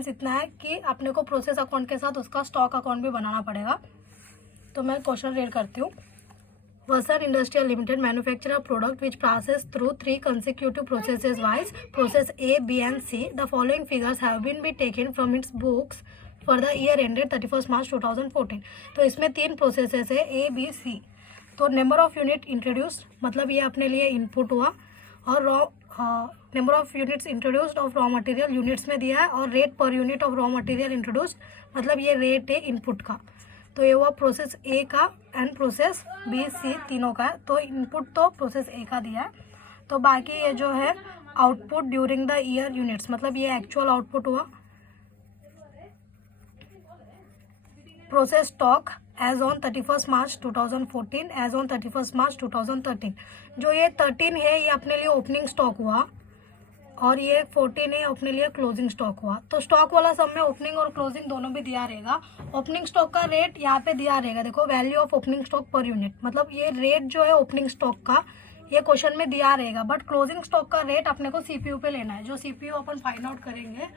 Difference इतना है कि अपने को प्रोसेस अकाउंट के साथ उसका स्टॉक अकाउंट भी बनाना पड़ेगा। तो मैं क्वेश्चन रीड करती हूँ। Vasant Industrial Limited manufacture a product which passes through 3 consecutive processes wise, process A, B and C. The following figures have been taken from its books for the year ended 31st March 2014. तो इसमें 3 processes है A, B, C। तो number of unit introduced मतलब ये अपने लिए input हुआ, और number of units introduced of raw material units में दिया है, और rate per unit of raw material introduced मतलब ये रेट है इनपुट का। तो ये हुआ प्रोसेस ए का एंड प्रोसेस बी सी तीनों का है। तो इनपुट तो प्रोसेस ए का दिया है। तो बाकी ये जो है output during the year units मतलब ये एक्चुअल आउटपुट हुआ। Process stock as on 31st March 2014 as on 31st March 2013। जो ये 13 है ये अपने लिए ओपनिंग स्टॉक हुआ, और ये 14 है अपने लिए क्लोजिंग स्टॉक हुआ। तो स्टॉक वाला सब में ओपनिंग और क्लोजिंग दोनों भी दिया रहेगा। ओपनिंग स्टॉक का रेट यहाँ पे दिया रहेगा, देखो value of opening stock per unit मतलब ये रेट जो है ओपनिंग स्टॉक का ये क्वेश्चन में दिया रहेगा। बट क्लोजिंग स्टॉक का रेट अपने को सीपीयू पे लेना है। जो सीपीयू अपन फाइंड आउट करेंगे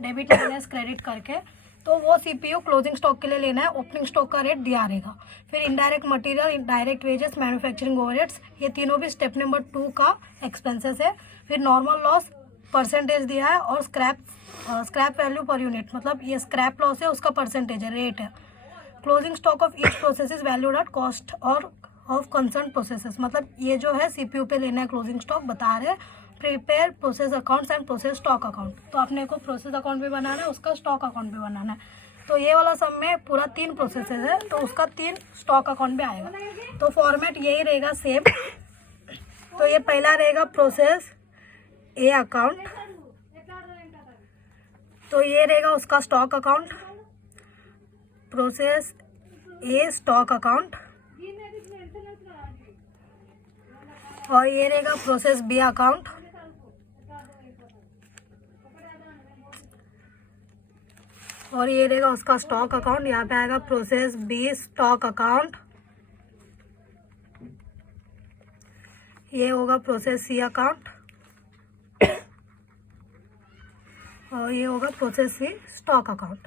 डेबिट माइनस क्रेडिट करके, तो वो सीपीयू क्लोजिंग स्टॉक के लिए लेना है। ओपनिंग स्टॉक का रेट दिया रहेगा। फिर indirect material, direct wages, manufacturing overheads, ये तीनों भी स्टेप नंबर 2 का एक्सपेंसेस है। फिर नॉर्मल लॉस परसेंटेज दिया है, और स्क्रैप वैल्यू पर यूनिट मतलब ये स्क्रैप लॉस है उसका परसेंटेज है, रेट है। Closing stock of each process is valued at cost और ऑफ कंसर्न प्रोसेसेस मतलब ये जो है सीपीयू पे लेना है क्लोजिंग स्टॉक बता रहे। Prepare process accounts and process stock account, तो अपने को प्रोसेस अकाउंट भी बनाना है, उसका स्टॉक अकाउंट भी बनाना है। तो ये वाला सब में पूरा 3 प्रोसेसेस है, तो उसका 3 स्टॉक अकाउंट भी आएगा। तो फॉर्मेट यही रहेगा सेम। तो ये पहला रहेगा प्रोसेस ए अकाउंट, तो ये रहेगा उसका stock account, process A stock account, और ये रहेगा प्रोसेस बी अकाउंट, और ये रहेगा उसका स्टॉक अकाउंट। यहाँ पे आएगा प्रोसेस बी स्टॉक अकाउंट, ये होगा प्रोसेस सी अकाउंट, और ये होगा प्रोसेस सी स्टॉक अकाउंट।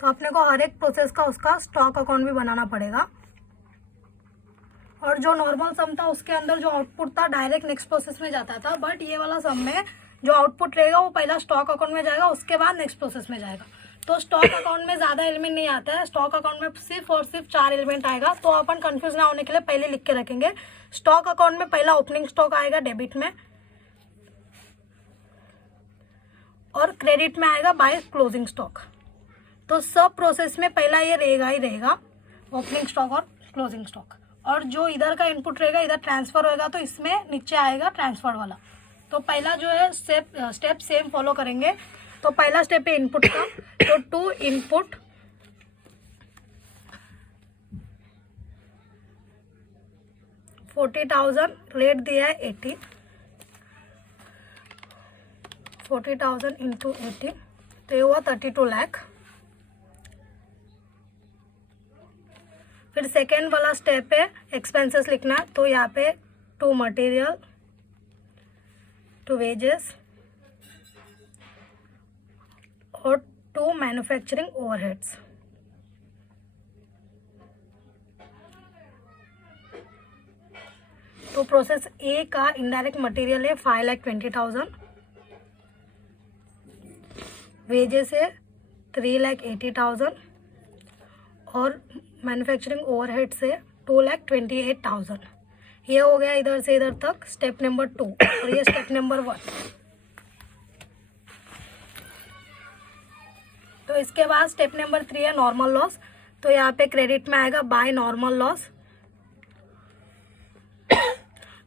तो अपने को हर एक प्रोसेस का उसका स्टॉक अकाउंट भी बनाना पड़ेगा। और जो नॉर्मल सम था उसके अंदर जो आउटपुट था डायरेक्ट नेक्स्ट प्रोसेस में जाता था, बट ये वाला सम में जो आउटपुट रहेगा वो पहला स्टॉक अकाउंट में जाएगा, उसके बाद नेक्स्ट प्रोसेस में जाएगा। तो स्टॉक अकाउंट में ज़्यादा एलिमेंट नहीं आता है, स्टॉक अकाउंट में सिर्फ और सिर्फ 4 एलिमेंट आएगा। तो अपन कंफ्यूज ना होने के लिए पहले लिख के रखेंगे। स्टॉक अकाउंट में पहला ओपनिंग स्टॉक आएगा डेबिट में, और क्रेडिट में आएगा बाय क्लोजिंग स्टॉक। तो सब प्रोसेस में पहला ये रहेगा ही रहेगा ओपनिंग स्टॉक और क्लोजिंग स्टॉक। और जो इधर का इनपुट रहेगा इधर ट्रांसफर होएगा, तो इसमें नीचे आएगा ट्रांसफर वाला। तो पहला जो है स्टेप सेम फॉलो करेंगे। तो पहला स्टेप है इनपुट का, तो टू इनपुट 40,000 रेट दिया है 80, 40,000 इंटू 80 तो ये हुआ 32 लाख। फिर सेकेंड वाला स्टेप है एक्सपेंसेस लिखना, तो यहाँ पे टू मटेरियल, टू वेजेस और टू मैन्युफैक्चरिंग ओवरहेड्स। तो प्रोसेस ए का इनडायरेक्ट मटेरियल है 5,20,000, वेजेस है 3,80,000 और मैन्युफैक्चरिंग ओवरहेड से 2,28,000। ये हो गया इधर से इधर तक स्टेप नंबर 2, और ये स्टेप नंबर 1। तो इसके बाद स्टेप नंबर 3 है नॉर्मल लॉस। तो यहाँ पे क्रेडिट में आएगा by normal loss.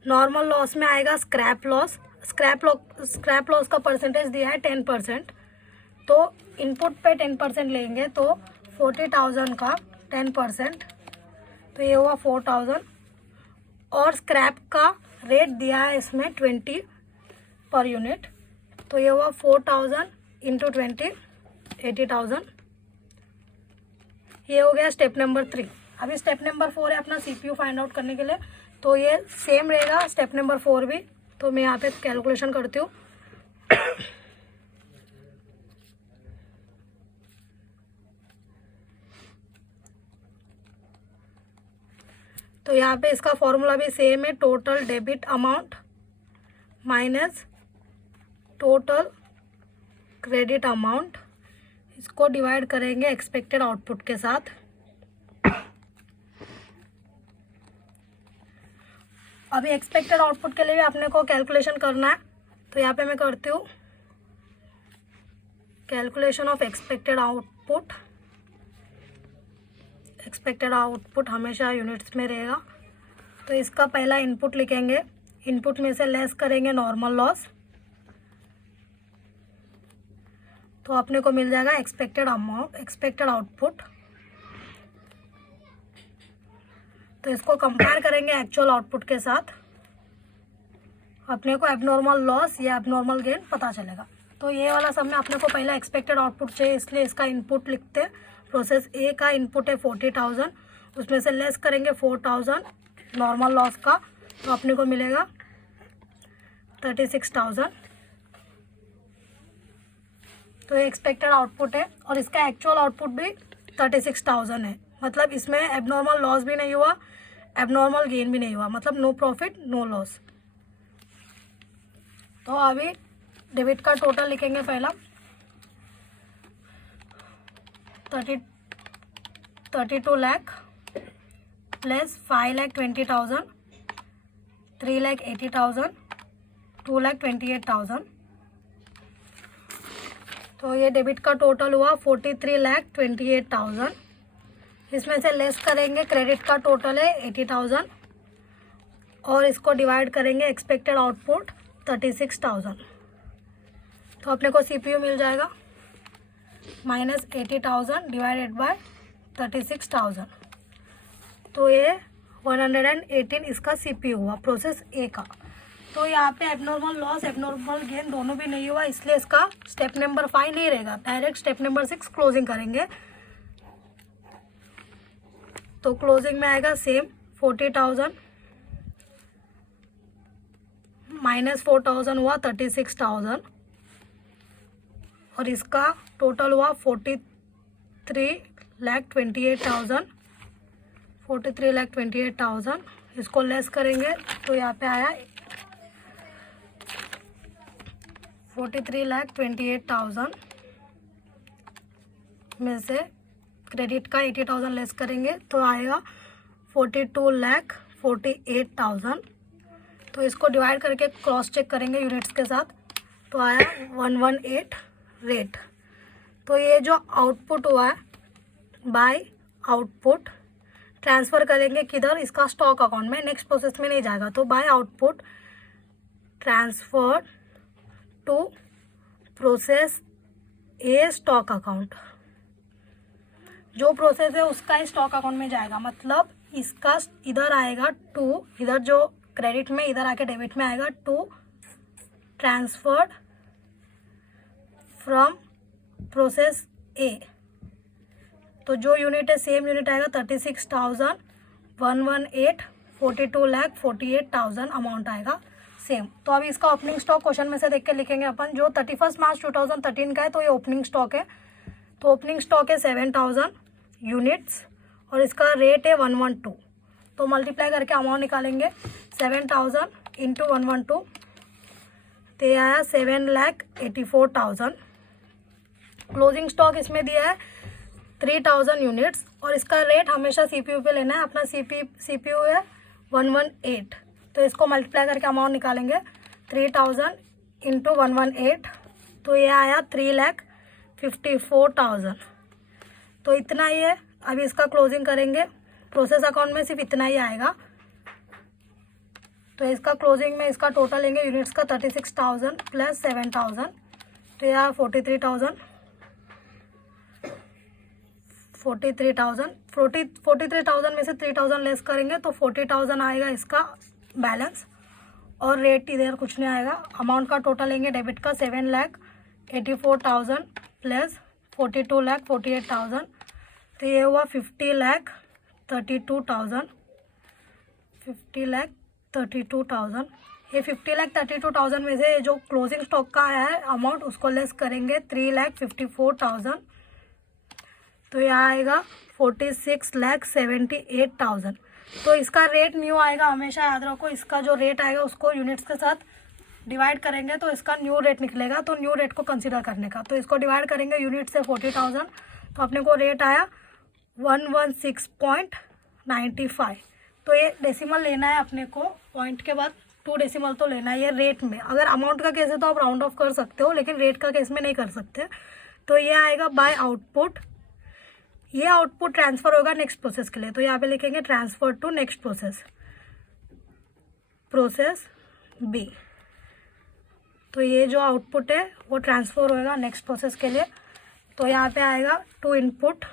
Normal loss में आएगा स्क्रैप लॉस। स्क्रैप लॉस का परसेंटेज दिया है 10%। तो इनपुट पे 10% लेंगे, तो 40,000 का 10%, तो ये हुआ 4,000। और स्क्रैप का रेट दिया है इसमें 20 पर यूनिट, तो ये हुआ 4,000 इंटू 20, 80,000। ये हो गया स्टेप नंबर 3। अभी स्टेप नंबर 4 है अपना सीपीयू फाइंड आउट करने के लिए, तो ये सेम रहेगा स्टेप नंबर 4 भी। तो मैं यहाँ पे कैलकुलेशन करती हूँ। तो यहाँ पे इसका फॉर्मूला भी सेम है, total debit amount minus total credit amount, इसको डिवाइड करेंगे एक्सपेक्टेड आउटपुट के साथ। अभी एक्सपेक्टेड आउटपुट के लिए भी अपने को कैलकुलेशन करना है, तो यहाँ पे मैं करती हूँ calculation of expected output. Expected output हमेशा यूनिट्स में रहेगा। तो इसका पहला इनपुट लिखेंगे, इनपुट में से लेस करेंगे नॉर्मल लॉस, तो अपने को मिल जाएगा एक्सपेक्टेड अमाउंट, एक्सपेक्टेड आउटपुट। तो इसको कंपेयर करेंगे एक्चुअल आउटपुट के साथ, अपने को एबनॉर्मल लॉस या एबनॉर्मल गेन पता चलेगा। तो ये वाला सब में अपने को पहला एक्सपेक्टेड आउटपुट चाहिए, इसलिए इसका इनपुट लिखते हैं। प्रोसेस ए का इनपुट है 40,000, उसमें से लेस करेंगे 4,000 नॉर्मल लॉस का, तो अपने को मिलेगा 36,000। तो ये एक्सपेक्टेड आउटपुट है और इसका एक्चुअल आउटपुट भी 36,000 है। मतलब इसमें एबनॉर्मल लॉस भी नहीं हुआ, एबनॉर्मल गेन भी नहीं हुआ, मतलब नो प्रॉफिट नो लॉस। तो अभी डेबिट का टोटल लिखेंगे पहला 32 लाख प्लस 5,20,000, 3,80,000, 2,28,000। तो ये डेबिट का टोटल हुआ 43,28,000। इसमें से लेस करेंगे क्रेडिट का टोटल है 80,000 और इसको डिवाइड करेंगे एक्सपेक्टेड आउटपुट 36,000। तो अपने को सीपीयू मिल जाएगा माइनस 80,000 डिवाइडेड बाय 36,000। तो ये 118 इसका सीपीयू हुआ प्रोसेस ए का। तो यहाँ पे एबनॉर्मल लॉस एबनॉर्मल गेन दोनों भी नहीं हुआ, इसलिए इसका स्टेप नंबर 5 नहीं रहेगा, डायरेक्ट स्टेप नंबर 6 क्लोजिंग करेंगे। तो क्लोजिंग में आएगा सेम 40,000 माइनस 4,000 हुआ 36,000 और इसका टोटल हुआ 43,28,000। 43,28,000 इसको लेस करेंगे तो यहाँ पे आया 43,28,000 में से क्रेडिट का 80,000 लेस करेंगे तो आएगा 42,48,000। तो इसको डिवाइड करके क्रॉस चेक करेंगे यूनिट्स के साथ, तो आया 118 रेट। तो ये जो आउटपुट हुआ है बाय आउटपुट ट्रांसफ़र करेंगे किधर, इसका स्टॉक अकाउंट में, नेक्स्ट प्रोसेस में नहीं जाएगा। तो by output transfer to process A stock account, जो प्रोसेस है उसका ही स्टॉक अकाउंट में जाएगा। मतलब इसका इधर आएगा 2, इधर जो क्रेडिट में इधर आके डेबिट में आएगा 2 ट्रांसफर्ड फ्रॉम प्रोसेस ए। तो जो यूनिट है सेम यूनिट आएगा 36,118, 42,48,000 अमाउंट आएगा सेम। तो अभी इसका ओपनिंग स्टॉक क्वेश्चन में से देख के लिखेंगे अपन। जो 31 मार्च 2013 का है तो ये ओपनिंग स्टॉक है। तो ओपनिंग स्टॉक है 7,000 यूनिट्स और इसका रेट है 112। तो मल्टीप्लाई करके अमाउंट निकालेंगे 7,000 इंटू 112, तो ये आया 7,84,000। क्लोजिंग स्टॉक इसमें दिया है 3,000 यूनिट्स और इसका रेट हमेशा सीपीयू पे लेना है। अपना सीपीयू है 118, तो इसको मल्टीप्लाई करके अमाउंट निकालेंगे 3,000 इंटू 118, तो ये आया 3,54,000। तो इतना ही है। अभी इसका क्लोजिंग करेंगे, प्रोसेस अकाउंट में सिर्फ इतना ही आएगा। तो इसका क्लोजिंग में इसका टोटल लेंगे यूनिट्स का 36,000 प्लस 7,000, तो यह 43,000 में से 3,000 लेस करेंगे तो 40,000 आएगा इसका बैलेंस और रेट इधर कुछ नहीं आएगा। अमाउंट का टोटल लेंगे डेबिट का 7,84,000 प्लस 42,48,000, तो ये हुआ 50,32,000। 50,32,000। ये 50,32,000 में से जो क्लोजिंग स्टॉक का आया है अमाउंट उसको लेस करेंगे 3,54,000, तो यह आएगा 46,78,000। तो इसका रेट न्यू आएगा, हमेशा याद रखो। इसका जो रेट आएगा उसको यूनिट्स के साथ डिवाइड करेंगे तो इसका न्यू रेट निकलेगा। तो न्यू रेट को कंसीडर करने का, तो इसको डिवाइड करेंगे यूनिट से 40,000, तो अपने को रेट आया 116.95। तो ये डेसिमल लेना है अपने को, पॉइंट के बाद 2 डेसिमल तो लेना है ये रेट में। अगर अमाउंट का केस है तो आप राउंड ऑफ कर सकते हो, लेकिन रेट का केस में नहीं कर सकते। तो ये आएगा बाय आउटपुट। ये आउटपुट ट्रांसफ़र होगा नेक्स्ट प्रोसेस के लिए, तो यहाँ पे लिखेंगे transfer to next process, process B. तो ये जो आउटपुट है वो ट्रांसफ़र होएगा नेक्स्ट प्रोसेस के लिए। तो यहाँ पे आएगा टू इनपुट,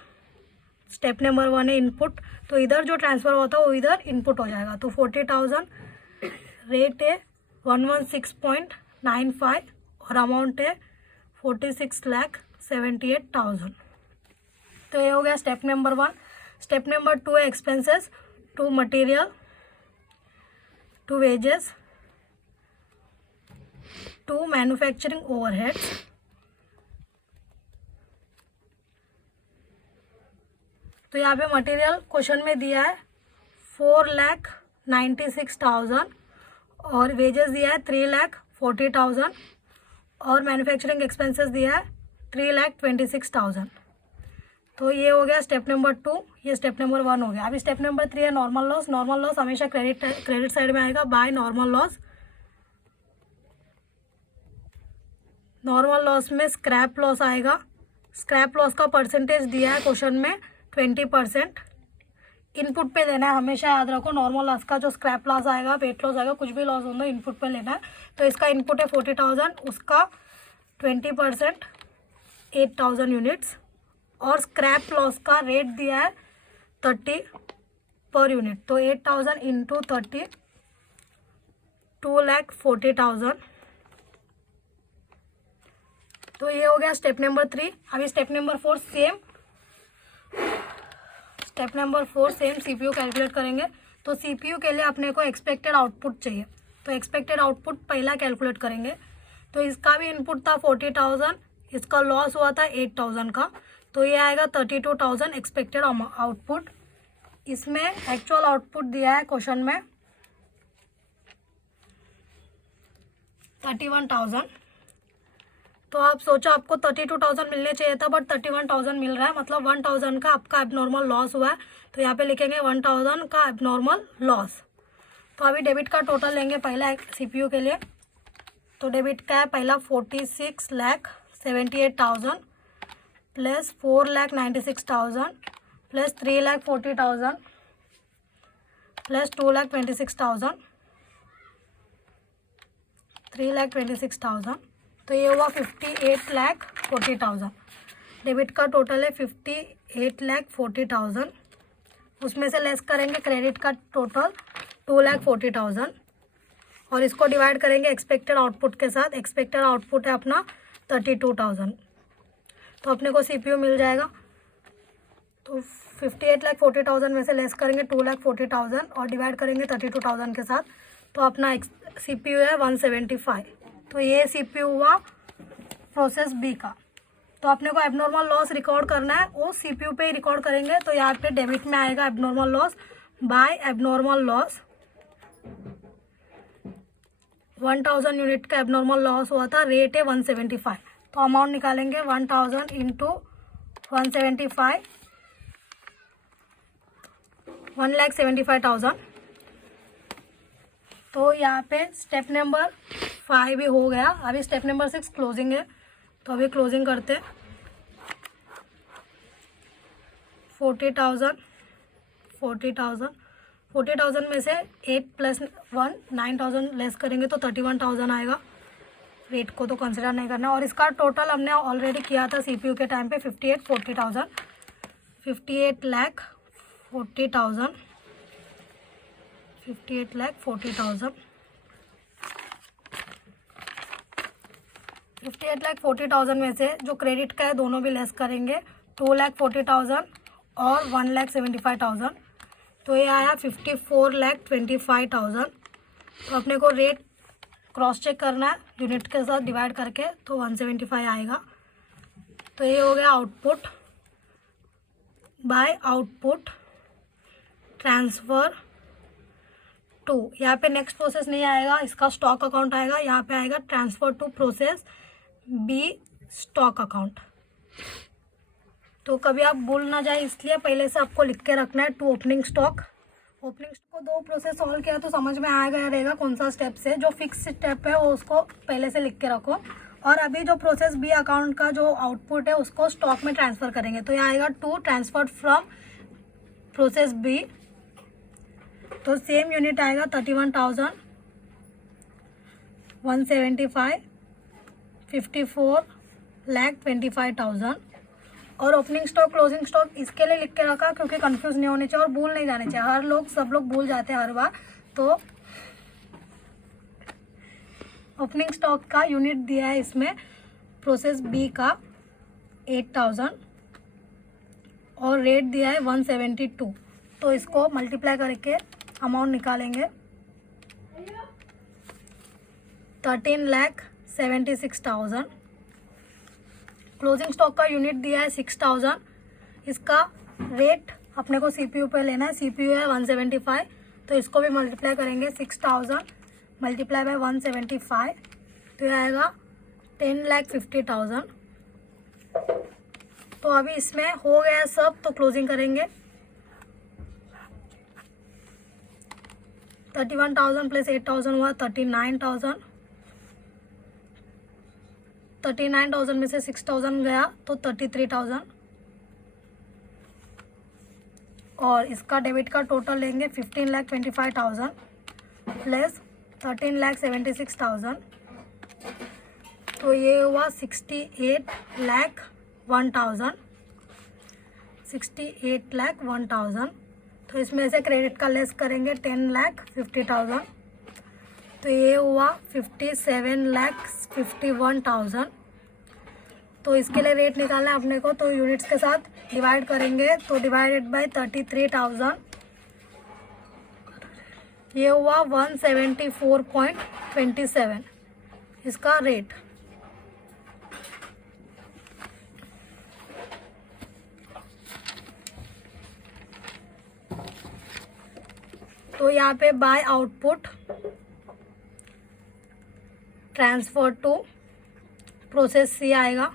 स्टेप नंबर 1 है इनपुट, तो इधर जो ट्रांसफ़र होता है वो इधर इनपुट हो जाएगा। तो 40,000 रेट है 116.95 और अमाउंट है 46,78,000। तो ये हो गया स्टेप नंबर 1। स्टेप नंबर 2 है expenses, to material, to wages, to manufacturing overheads, तो यहाँ पे मटेरियल क्वेश्चन में दिया है 4,96,000 और वेजेस दिया है 3,40,000 और मैन्युफैक्चरिंग एक्सपेंसेस दिया है 3,26,000। तो ये हो गया स्टेप नंबर 2, ये स्टेप नंबर 1 हो गया। अभी स्टेप नंबर 3 है नॉर्मल लॉस। नॉर्मल लॉस हमेशा क्रेडिट साइड में आएगा by normal loss. Normal loss में स्क्रैप लॉस आएगा। स्क्रैप लॉस का परसेंटेज दिया है क्वेश्चन में 20%। इनपुट पे लेना है, हमेशा याद रखो। नॉर्मल लॉस का जो स्क्रैप लॉस आएगा, वेट लॉस आएगा, कुछ भी लॉस होगा इनपुट पे लेना है। तो इसका इनपुट है 40,000, उसका 20% 8,000 यूनिट्स और स्क्रैप लॉस का रेट दिया है 30 पर यूनिट। तो 8,000 इंटू 30 2,40,000। तो ये हो गया स्टेप नंबर 3। अभी step number 4 same. Step number 4 same CPU calculate करेंगे। तो सीपीयू के लिए अपने को एक्सपेक्टेड आउटपुट चाहिए, तो एक्सपेक्टेड आउटपुट पहला कैलकुलेट करेंगे। तो इसका भी इनपुट था 40,000, इसका लॉस हुआ था 8,000 का, तो ये आएगा 32,000 एक्सपेक्टेड आउटपुट। इसमें एक्चुअल आउटपुट दिया है क्वेश्चन में 31,000। तो आप सोचो आपको 32,000 मिलने चाहिए था, बट 31,000 मिल रहा है, मतलब 1,000 का आपका एबनॉर्मल लॉस हुआ है। तो यहाँ पे लिखेंगे 1,000 का एबनॉर्मल लॉस। तो अभी डेबिट का टोटल लेंगे पहला सीपीयू के लिए। तो डेबिट का है पहला 46,78,000 प्लस 4,96,000 प्लस 3,40,000 प्लस 2,26,000 3,26,000। तो ये हुआ 58,40,000। डेबिट का टोटल है 58,40,000। उसमें से लेस करेंगे क्रेडिट का टोटल 2,40,000 और इसको डिवाइड करेंगे एक्सपेक्टेड आउटपुट के साथ। एक्सपेक्टेड आउटपुट है अपना 32,000। तो अपने को सीपीयू मिल जाएगा। तो 58,40,000 में से लेस करेंगे 2,40,000 और डिवाइड करेंगे 32,000 के साथ। तो अपना सीपीयू है 175। तो ये सीपीयू हुआ प्रोसेस बी का। तो अपने को एबनॉर्मल लॉस रिकॉर्ड करना है, वो सीपीयू पे ही रिकॉर्ड करेंगे। तो यहाँ पे डेबिट में आएगा abnormal loss by abnormal loss. 1,000 unit का एबनॉर्मल लॉस हुआ था, रेट है 175। तो अमाउंट निकालेंगे 1,000 इंटू 175, 1,75,000। तो यहाँ पे स्टेप नंबर 5 भी हो गया। अभी स्टेप नंबर 6 क्लोजिंग है, तो अभी क्लोजिंग करते हैं। 40,000 में से 8 + 1 9,000 लेस करेंगे तो 31,000 आएगा। रेट को तो कंसिडर नहीं करना। और इसका टोटल हमने ऑलरेडी किया था सीपीयू के टाइम पे 58,40,000 58,40,000 58,40,000 58,40,000 में से जो क्रेडिट का है दोनों भी लेस करेंगे 2,40,000 और 1,75,000। तो ये आया 54,25,000। तो अपने को रेट क्रॉस चेक करना है यूनिट के साथ डिवाइड करके, तो 175 आएगा। तो ये हो गया output by output transfer to, यहाँ पे नेक्स्ट प्रोसेस नहीं आएगा, इसका स्टॉक अकाउंट आएगा, यहाँ पे आएगा transfer to process B stock account. तो कभी आप भूल ना जाए इसलिए पहले से आपको लिख के रखना है टू ओपनिंग स्टॉक। ओपनिंग को दो प्रोसेस सॉल्व किया तो समझ में आ गया रहेगा कौन सा स्टेप से, जो फिक्स स्टेप है वो उसको पहले से लिख के रखो। और अभी जो प्रोसेस बी अकाउंट का जो आउटपुट है उसको स्टॉक में ट्रांसफ़र करेंगे, तो ये आएगा to transferred from process B, तो सेम यूनिट आएगा 31,175, 54,25,000। और ओपनिंग स्टॉक क्लोजिंग स्टॉक इसके लिए लिख के रखा क्योंकि कंफ्यूज नहीं होने चाहिए और भूल नहीं जाने चाहिए, सब लोग भूल जाते हैं हर बार। तो ओपनिंग स्टॉक का यूनिट दिया है इसमें प्रोसेस बी का 8,000 और रेट दिया है 172, तो इसको मल्टीप्लाई करके अमाउंट निकालेंगे 13,76,000। क्लोजिंग स्टॉक का यूनिट दिया है 6,000, इसका रेट अपने को सीपीयू पे लेना है, सीपीयू है 175, तो इसको भी मल्टीप्लाई करेंगे 6,000 मल्टीप्लाई बाय 175, तो ये आएगा 10,50,000। तो अभी इसमें हो गया सब, तो क्लोजिंग करेंगे 31,000 प्लस 8,000 हुआ 39,000। 39,000 में से 6,000 गया तो 33,000, और इसका डेबिट का टोटल लेंगे 15,25,000 प्लस 13,76,000, तो ये हुआ 68,01,000, 68,01,000। तो इसमें से क्रेडिट का लेस करेंगे 10,50,000, तो ये हुआ 57,51,000। तो इसके लिए रेट निकालना है अपने को, तो यूनिट्स के साथ डिवाइड करेंगे, तो डिवाइडेड बाय 33,000, ये हुआ 174.27 इसका रेट। तो यहाँ पे by output transfer to process C आएगा।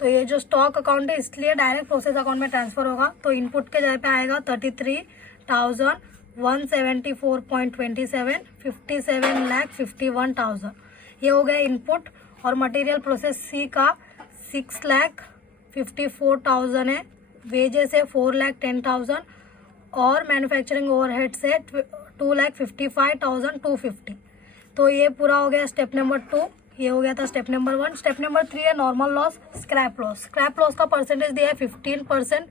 तो ये जो स्टॉक अकाउंट है इसलिए डायरेक्ट प्रोसेस अकाउंट में ट्रांसफ़र होगा, तो इनपुट के जगह पे आएगा 33,174.27, 57,51,000, ये हो गया इनपुट। और मटेरियल प्रोसेस सी का 6,54,000 है, वेजेस है 4,10,000 और मैन्युफैक्चरिंग ओवरहेड से 2,55,250। तो ये पूरा हो गया स्टेप नंबर 2, ये हो गया था स्टेप नंबर 1। स्टेप नंबर 3 है normal loss, scrap loss. Scrap loss का परसेंटेज दिया है 15%,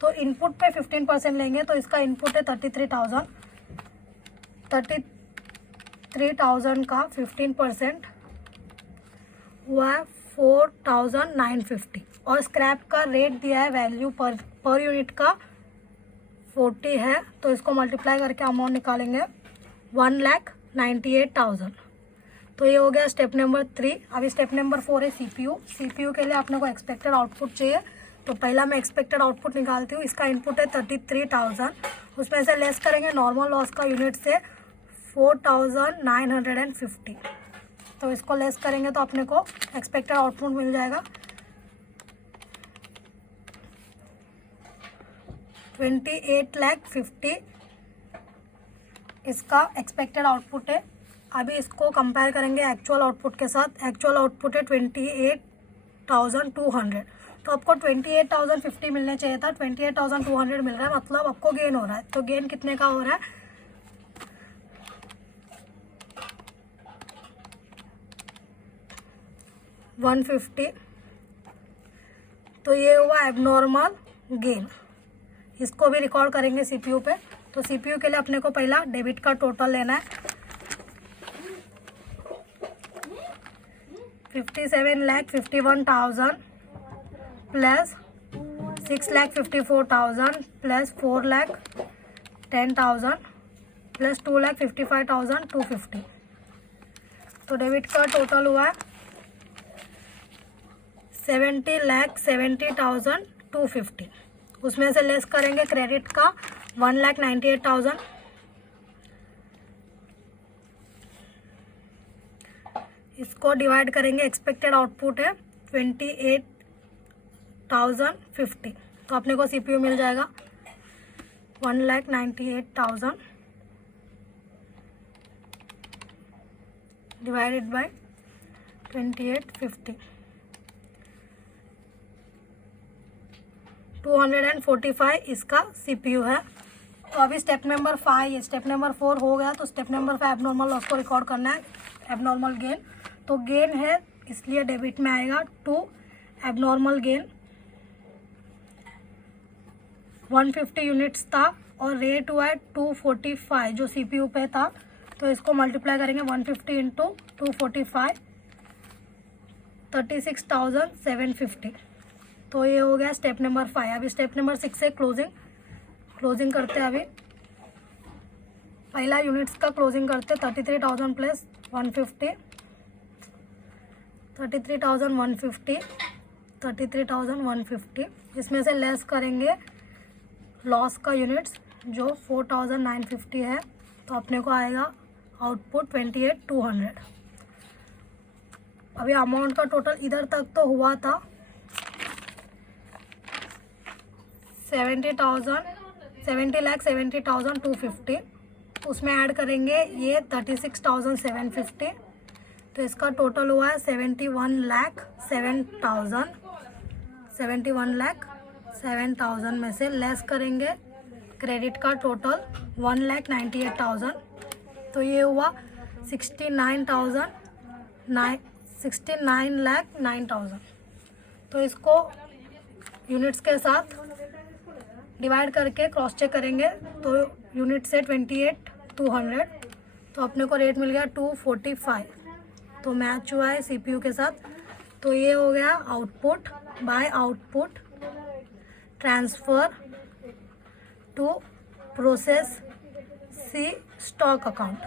तो इनपुट पे 15% लेंगे, तो इसका इनपुट है 33,000, 33,000 का 15% हुआ है 4,950, और स्क्रैप का रेट दिया है वैल्यू पर यूनिट का 40 है, तो इसको मल्टीप्लाई करके अमाउंट निकालेंगे 1,98,000। तो ये हो गया स्टेप नंबर 3। अभी स्टेप नंबर 4 है सीपीयू। सीपीयू के लिए अपने को एक्सपेक्टेड आउटपुट चाहिए, तो पहला मैं एक्सपेक्टेड आउटपुट निकालती हूँ। इसका इनपुट है 33,000, उसमें से लेस करेंगे नॉर्मल लॉस का यूनिट से 4,950, तो इसको लेस करेंगे तो अपने को एक्सपेक्टेड आउटपुट मिल जाएगा 28,50,000, इसका एक्सपेक्टेड आउटपुट है। अभी इसको कंपेयर करेंगे एक्चुअल आउटपुट के साथ। एक्चुअल आउटपुट है 28,200, तो आपको 28,050 मिलने चाहिए था, 28,200 मिल रहा है, मतलब आपको गेन हो रहा है। तो गेन कितने का हो रहा है? 150, तो ये हुआ एबनॉर्मल गेन। इसको भी रिकॉर्ड करेंगे सीपीयू पे। तो सीपीयू के लिए अपने को पहला डेबिट का टोटल लेना है 57,51,000 प्लस 6,54,000 प्लस 4,10,000 प्लस 2,55,250। तो डेबिट का टोटल हुआ 70,70,250, उसमें से लेस करेंगे क्रेडिट का 1,98,000, इसको डिवाइड करेंगे, एक्सपेक्टेड आउटपुट है 28,050, तो अपने को CPU मिल जाएगा 1,98,000 डिवाइडेड बाय 2850, 245 इसका CPU है। तो अभी स्टेप नंबर 5, स्टेप नंबर 4 हो गया, तो स्टेप नंबर 5 एबनॉर्मल लॉस को रिकॉर्ड करना है, एबनॉर्मल गेन। तो गेन है इसलिए डेबिट में आएगा 2, एबनॉर्मल गेन 150 यूनिट्स था और रेट हुआ है 245 जो CPU पे था, तो इसको मल्टीप्लाई करेंगे 150 इंटू 245, 36,750। तो ये हो गया स्टेप नंबर 5। अभी स्टेप नंबर 6 से क्लोजिंग करते हैं। अभी पहला यूनिट्स का क्लोजिंग करते 33,000 प्लस 150, 33,150, इसमें से लेस करेंगे लॉस का यूनिट्स जो 4,950 है, तो अपने को आएगा आउटपुट 28,200। अभी अमाउंट का टोटल इधर तक तो हुआ था 70,70,250, उसमें ऐड करेंगे ये 36,750, तो इसका टोटल हुआ है 71,07,000 में से लेस करेंगे क्रेडिट का टोटल 1,98,000, तो ये हुआ 69,09,000। तो इसको यूनिट्स के साथ डिवाइड करके क्रॉस चेक करेंगे, तो यूनिट से 28,200, तो अपने को रेट मिल गया 245, तो मैच हुआ है CPU के साथ। तो ये हो गया output by output transfer to process C stock account.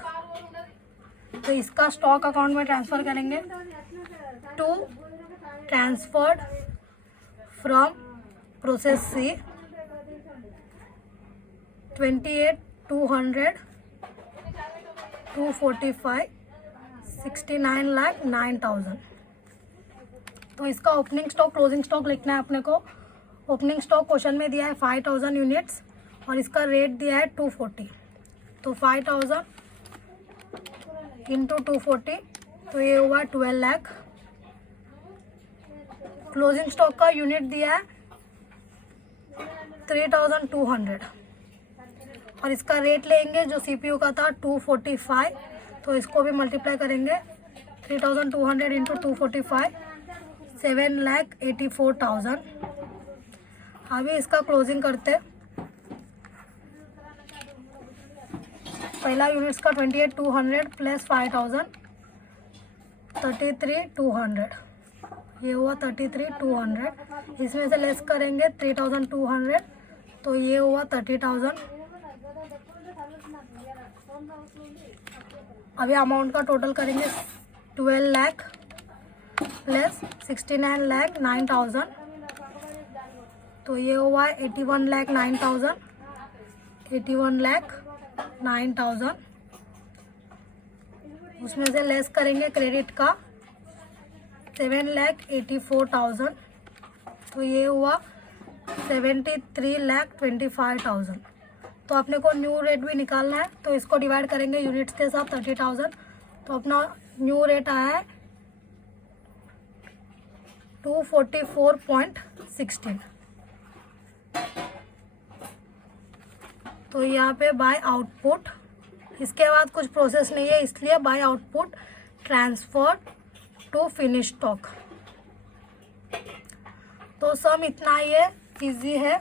तो इसका स्टॉक अकाउंट में ट्रांसफ़र करेंगे to transferred from process C 28,200, 245, 69,09,000। तो इसका ओपनिंग स्टॉक क्लोजिंग स्टॉक लिखना है अपने को। ओपनिंग स्टॉक क्वेश्चन में दिया है 5,000 यूनिट्स और इसका रेट दिया है 240, तो 5,000 इंटू 240, तो ये हुआ 12 लाख। क्लोजिंग स्टॉक का यूनिट दिया है 3,200 और इसका रेट लेंगे जो CPU का था 245, तो इसको भी मल्टीप्लाई करेंगे 3,200 इंटू 245, 7,84,000। अभी इसका क्लोजिंग करते, पहला यूनिट्स का 28,200 प्लस 5,000, 33,200, ये हुआ 33,200, इसमें से लेस करेंगे 3,200, तो ये हुआ 30,000। अभी अमाउंट का टोटल करेंगे 12 लाख प्लस 69,09,000, तो ये हुआ 81,09,000, 81,09,000। उसमें से लेस करेंगे क्रेडिट का 7,84,000, तो ये हुआ 73,25,000। तो अपने को न्यू रेट भी निकालना है, तो इसको डिवाइड करेंगे यूनिट्स के साथ 30,000, तो अपना न्यू रेट आया है 244.16। तो यहाँ पे बाय आउटपुट, इसके बाद कुछ प्रोसेस नहीं है, इसलिए by output transfer to finish stock. तो सम इतना ही है, इजी है।